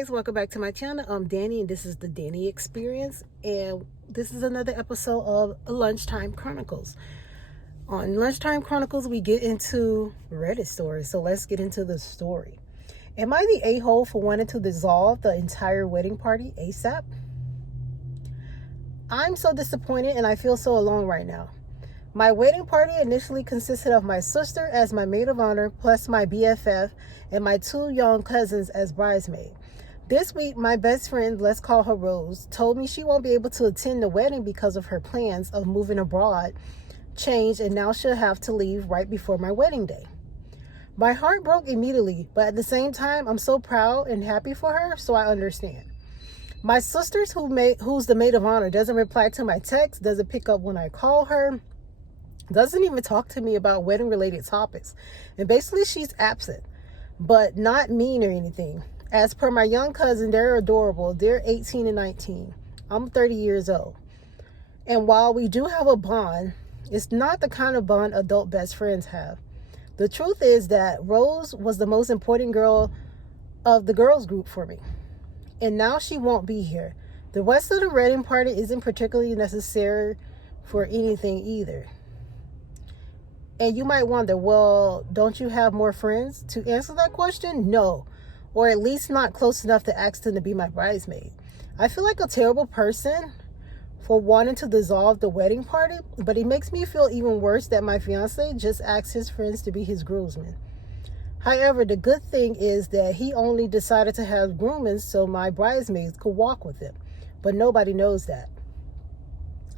guys, welcome back to my channel. I'm Danny and this is the Danny Experience, and this is another episode of Lunchtime Chronicles. On Lunchtime Chronicles we get into Reddit stories, so let's get into the story. Am I the a-hole for wanting to dissolve the entire wedding party ASAP? I'm so disappointed and I feel so alone right now. My wedding party initially consisted of my sister as my maid of honor, plus my BFF and my 2 young cousins as bridesmaid. This week, my best friend, let's call her Rose, told me she won't be able to attend the wedding because of her plans of moving abroad changed, and now she'll have to leave right before my wedding day. My heart broke immediately, but at the same time, I'm so proud and happy for her, so I understand. My sister's who's the maid of honor doesn't reply to my text, doesn't pick up when I call her, doesn't even talk to me about wedding related topics, and basically she's absent, but not mean or anything. As per my young cousin, they're adorable. They're 18 and 19. I'm 30 years old, and while we do have a bond, it's not the kind of bond adult best friends have. The truth is that Rose was the most important girl of the girls group for me, and now she won't be here. The rest of the wedding party isn't particularly necessary for anything either. And you might wonder, well, don't you have more friends? To answer that question, no. Or at least not close enough to ask them to be my bridesmaid. I feel like a terrible person for wanting to dissolve the wedding party, but it makes me feel even worse that my fiance just asked his friends to be his groomsmen. However, the good thing is that he only decided to have groommen so my bridesmaids could walk with him. But nobody knows that.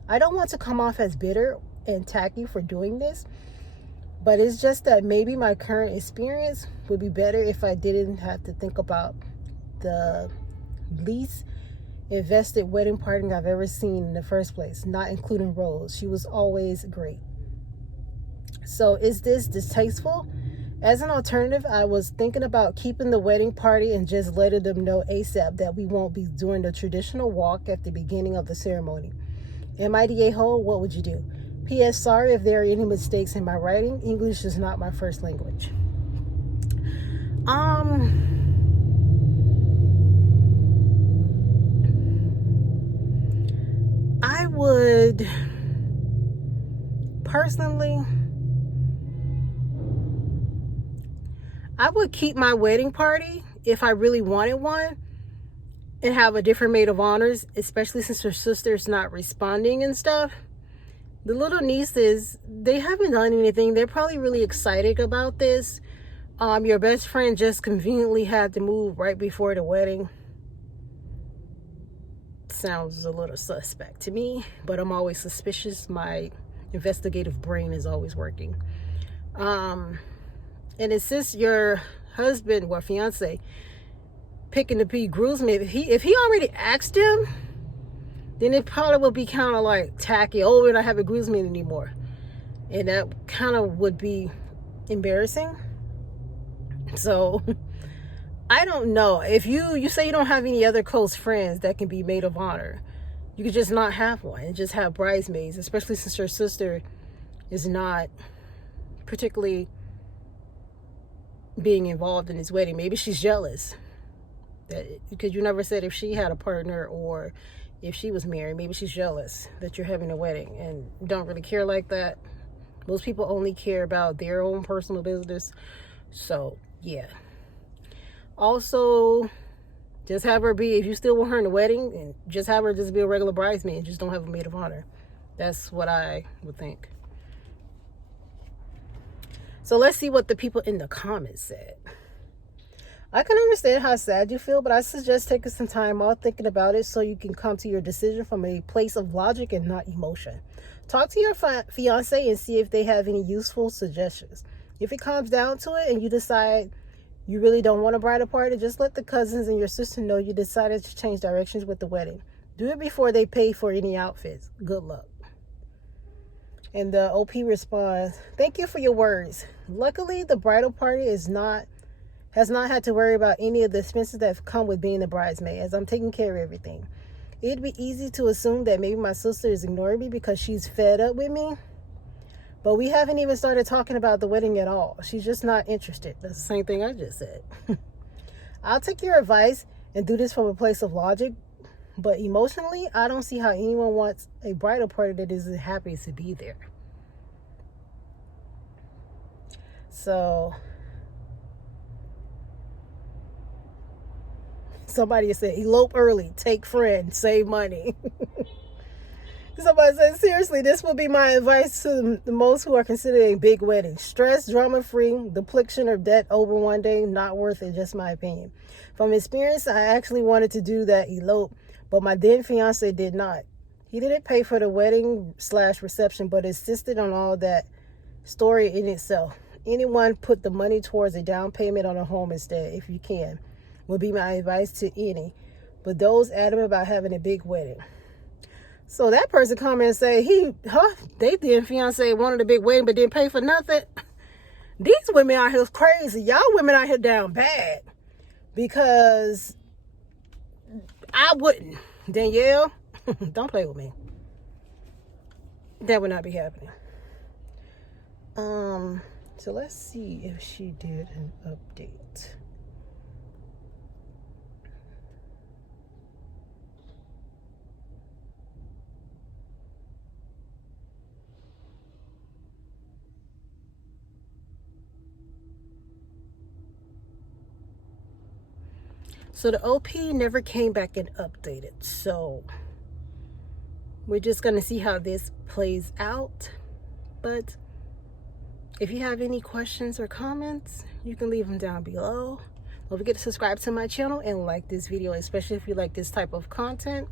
I don't want to come off as bitter and tacky for doing this, but it's just that maybe my current experience would be better if I didn't have to think about the least invested wedding party I've ever seen in the first place, not including Rose. She was always great. So is this distasteful? As an alternative, I was thinking about keeping the wedding party and just letting them know ASAP that we won't be doing the traditional walk at the beginning of the ceremony. Am I the a-hole? What would you do? P.S. Sorry if there are any mistakes in my writing. English is not my first language. I would personally, I would keep my wedding party if I really wanted one and have a different maid of honors, especially since her sister's not responding and stuff. The little nieces, they haven't done anything. They're probably really excited about this. Your best friend just conveniently had to move right before the wedding. Sounds a little suspect to me, but I'm always suspicious. My investigative brain is always working. And it's since your husband or fiance picking to be groomsman, if he already asked him, then it probably would be kind of like tacky. Oh, we're not having groomsmen anymore. And that kind of would be embarrassing. So, I don't know. If you say you don't have any other close friends that can be maid of honor, you could just not have one and just have bridesmaids, especially since your sister is not particularly being involved in his wedding. Maybe she's jealous. Because you never said if she had a partner or if she was married. Maybe she's jealous that you're having a wedding and don't really care like that. Most people only care about their own personal business. So, yeah. Also, just have her be, if you still want her in the wedding, and just have her just be a regular bridesmaid and just don't have a maid of honor. That's what I would think. So, let's see what the people in the comments said. I can understand how sad you feel, but I suggest taking some time off thinking about it so you can come to your decision from a place of logic and not emotion. Talk to your fiance and see if they have any useful suggestions. If it comes down to it and you decide you really don't want a bridal party, just let the cousins and your sister know you decided to change directions with the wedding. Do it before they pay for any outfits. Good luck. And the OP responds, thank you for your words. Luckily, the bridal party has not had to worry about any of the expenses that have come with being the bridesmaid, as I'm taking care of everything. It'd be easy to assume that maybe my sister is ignoring me because she's fed up with me. But we haven't even started talking about the wedding at all. She's just not interested. That's the same thing I just said. I'll take your advice and do this from a place of logic. But emotionally, I don't see how anyone wants a bridal party that isn't happy to be there. So somebody said, elope early, take friends, save money. Somebody said, seriously, this would be my advice to the most who are considering big weddings. Stress, drama-free, duplication of debt over one day, not worth it, just my opinion. From experience, I actually wanted to do that elope, but my then fiance did not. He didn't pay for the wedding/reception, but insisted on all that story in itself. Anyone put the money towards a down payment on a home instead, if you can, would be my advice to any. But those adamant about having a big wedding. So that person come and say, they then fiance wanted a big wedding but didn't pay for nothing. These women out here is crazy. Y'all women out here down bad. Because I wouldn't. Danielle, don't play with me. That would not be happening. So let's see if she did an update. So the OP never came back and updated. So we're just going to see how this plays out. But if you have any questions or comments, you can leave them down below. Don't forget to subscribe to my channel and like this video, especially if you like this type of content.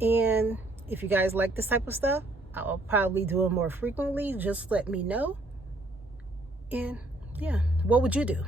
And if you guys like this type of stuff, I'll probably do it more frequently. Just let me know. And yeah, what would you do?